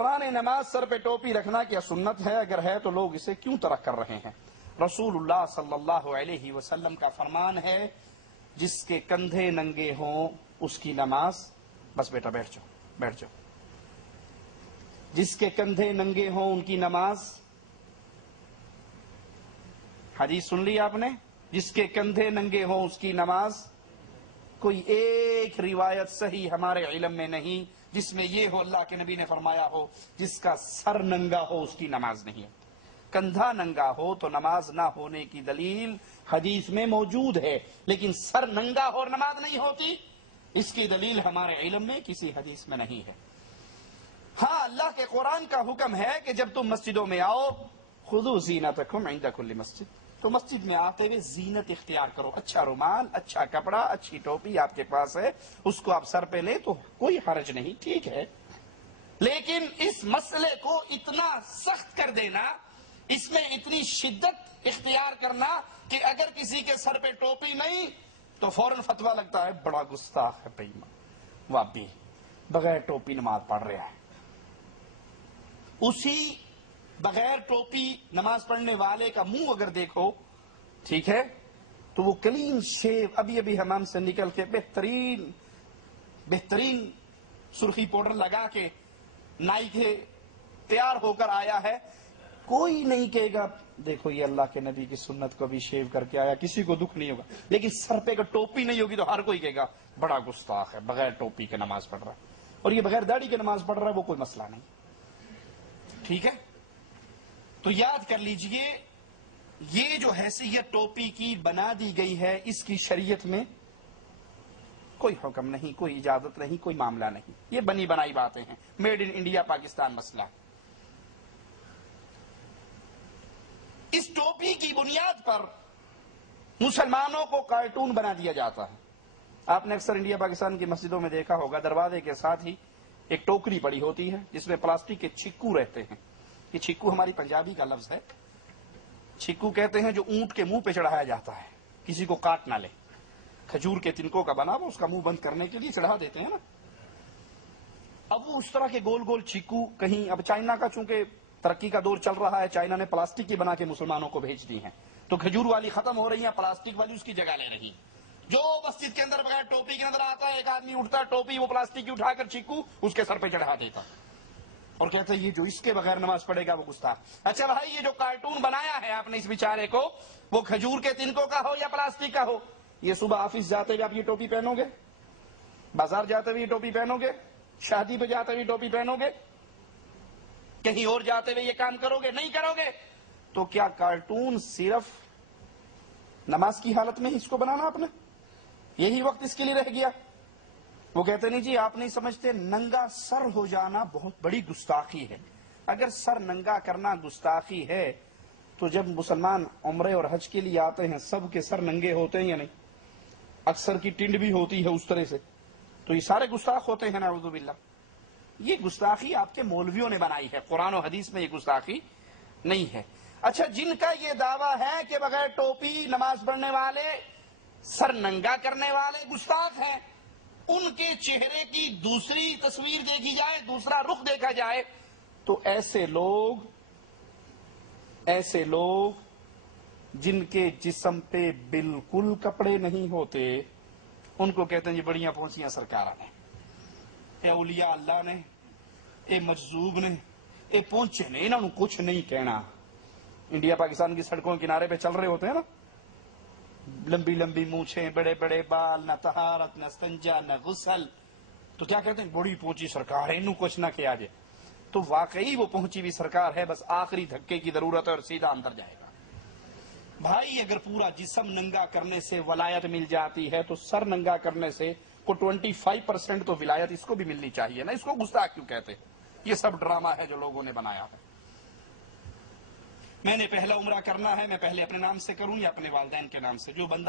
قرآن نماز سر پہ ٹوپی رکھنا کیا سنت ہے؟ اگر ہے تو لوگ اسے کیوں ترک کر رہے ہیں؟ رسول اللہ صلی اللہ علیہ وسلم کا فرمان ہے، جس کے کندھے ننگے ہوں اس کی نماز، بس بیٹا بیٹھ جاؤ بیٹھ جاؤ، جس کے کندھے ننگے ہوں ان کی نماز، حدیث سن لی آپ نے، جس کے کندھے ننگے ہوں اس کی نماز۔ کوئی ایک روایت صحیح ہمارے علم میں نہیں جس میں یہ ہو اللہ کے نبی نے فرمایا ہو جس کا سر ننگا ہو اس کی نماز نہیں ہے۔ کندھا ننگا ہو تو نماز نہ ہونے کی دلیل حدیث میں موجود ہے، لیکن سر ننگا ہو اور نماز نہیں ہوتی، اس کی دلیل ہمارے علم میں کسی حدیث میں نہیں ہے۔ ہاں، اللہ کے قرآن کا حکم ہے کہ جب تم مسجدوں میں آؤ، خذوا زینتکم عند کل مسجد، تو مسجد میں آتے ہوئے زینت اختیار کرو، اچھا رومال، اچھا کپڑا، اچھی ٹوپی آپ کے پاس ہے، اس کو آپ سر پہ لیں تو کوئی حرج نہیں، ٹھیک ہے۔ لیکن اس مسئلے کو اتنا سخت کر دینا، اس میں اتنی شدت اختیار کرنا کہ اگر کسی کے سر پہ ٹوپی نہیں تو فوراً فتویٰ لگتا ہے بڑا گستاخ ہے، وابی بغیر ٹوپی نماز پڑھ رہا ہے۔ اسی بغیر ٹوپی نماز پڑھنے والے کا منہ اگر دیکھو، ٹھیک ہے، تو وہ کلین شیو، ابھی حمام سے نکل کے بہترین سرخی پاؤڈر لگا کے نائی کے تیار ہو کر آیا ہے، کوئی نہیں کہے گا دیکھو یہ اللہ کے نبی کی سنت کو بھی شیو کر کے آیا، کسی کو دکھ نہیں ہوگا۔ لیکن سر پہ اگر ٹوپی نہیں ہوگی تو ہر کوئی کہے گا بڑا گستاخ ہے، بغیر ٹوپی کے نماز پڑھ رہا ہے، اور یہ بغیر داڑھی کے نماز پڑھ رہا ہے، وہ کوئی مسئلہ نہیں، ٹھیک ہے۔ تو یاد کر لیجئے، یہ جو حیثیت ٹوپی کی بنا دی گئی ہے، اس کی شریعت میں کوئی حکم نہیں، کوئی اجازت نہیں، کوئی معاملہ نہیں، یہ بنی بنائی باتیں ہیں، میڈ ان انڈیا پاکستان مسئلہ۔ اس ٹوپی کی بنیاد پر مسلمانوں کو کارٹون بنا دیا جاتا ہے۔ آپ نے اکثر انڈیا پاکستان کی مسجدوں میں دیکھا ہوگا، دروازے کے ساتھ ہی ایک ٹوکری پڑی ہوتی ہے جس میں پلاسٹک کے چھکو رہتے ہیں۔ یہ چھکو ہماری پنجابی کا لفظ ہے، چھکو کہتے ہیں جو اونٹ کے منہ پہ چڑھایا جاتا ہے، کسی کو کاٹ نہ لے، کھجور کے تنکوں کا بنا وہ اس کا منہ بند کرنے کے لیے چڑھا دیتے ہیں نا۔ اب وہ اس طرح کے گول گول چھکو کہیں، اب چائنا کا چونکہ ترقی کا دور چل رہا ہے، چائنا نے پلاسٹک کی بنا کے مسلمانوں کو بھیج دی ہیں، تو کھجور والی ختم ہو رہی ہیں، پلاسٹک والی اس کی جگہ لے رہی ہیں۔ جو مسجد کے اندر بغیر ٹوپی کے اندر آتا ہے، ایک آدمی اٹھتا ہے، ٹوپی وہ پلاسٹک کی اٹھا کر چھکو اس کے سر پہ چڑھا دیتا اور کہتے ہیں یہ جو اس کے بغیر نماز پڑھے گا وہ گستاخ۔ اچھا بھائی، یہ جو کارٹون بنایا ہے آپ نے اس بیچارے کو، وہ کھجور کے تنکوں کا ہو یا پلاسٹک کا ہو، یہ صبح آفس جاتے ہوئے آپ یہ ٹوپی پہنو گے؟ بازار جاتے ہوئے یہ ٹوپی پہنو گے؟ شادی پہ جاتے ہوئے ٹوپی پہنو گے؟ کہیں اور جاتے ہوئے یہ کام کرو گے؟ نہیں کرو گے۔ تو کیا کارٹون صرف نماز کی حالت میں اس کو بنانا آپ نے؟ یہی وقت اس کے لیے رہ گیا؟ وہ کہتے نہیں جی آپ نہیں سمجھتے، ننگا سر ہو جانا بہت بڑی گستاخی ہے۔ اگر سر ننگا کرنا گستاخی ہے تو جب مسلمان عمرے اور حج کے لیے آتے ہیں سب کے سر ننگے ہوتے ہیں یا نہیں؟ اکثر کی ٹنڈ بھی ہوتی ہے اس طرح سے، تو یہ سارے گستاخ ہوتے ہیں نعوذ باللہ۔ یہ گستاخی آپ کے مولویوں نے بنائی ہے، قرآن و حدیث میں یہ گستاخی نہیں ہے۔ اچھا، جن کا یہ دعویٰ ہے کہ بغیر ٹوپی نماز پڑھنے والے، سر ننگا کرنے والے گستاخ ہیں، ان کے چہرے کی دوسری تصویر دیکھی جائے، دوسرا رخ دیکھا جائے، تو ایسے لوگ جن کے جسم پہ بالکل کپڑے نہیں ہوتے، ان کو کہتے ہیں یہ بڑیاں پہنچیاں سرکاراں نے، اے اولیاء اللہ نے، اے مجذوب نے، اے پہنچے نے، انہوں نے کچھ نہیں کہنا۔ انڈیا پاکستان کی سڑکوں کے کنارے پہ چل رہے ہوتے ہیں نا، لمبی لمبی مونچھیں، بڑے بڑے بال، نہ طہارت نہ استنجا نہ غسل، تو کیا کہتے ہیں بڑی پہنچی سرکار ہے، انہوں کچھ نہ کیا جائے۔ تو واقعی وہ پہنچی بھی سرکار ہے، بس آخری دھکے کی ضرورت ہے اور سیدھا اندر جائے گا۔ بھائی اگر پورا جسم ننگا کرنے سے ولایت مل جاتی ہے تو سر ننگا کرنے سے کو 25% تو ولایت اس کو بھی ملنی چاہیے نا، اس کو گستاخ کیوں کہتے ہیں؟ یہ سب ڈرامہ ہے جو لوگوں نے بنایا ہے۔ میں نے پہلا عمرہ کرنا ہے، میں پہلے اپنے نام سے کروں یا اپنے والدین کے نام سے؟ جو بندہ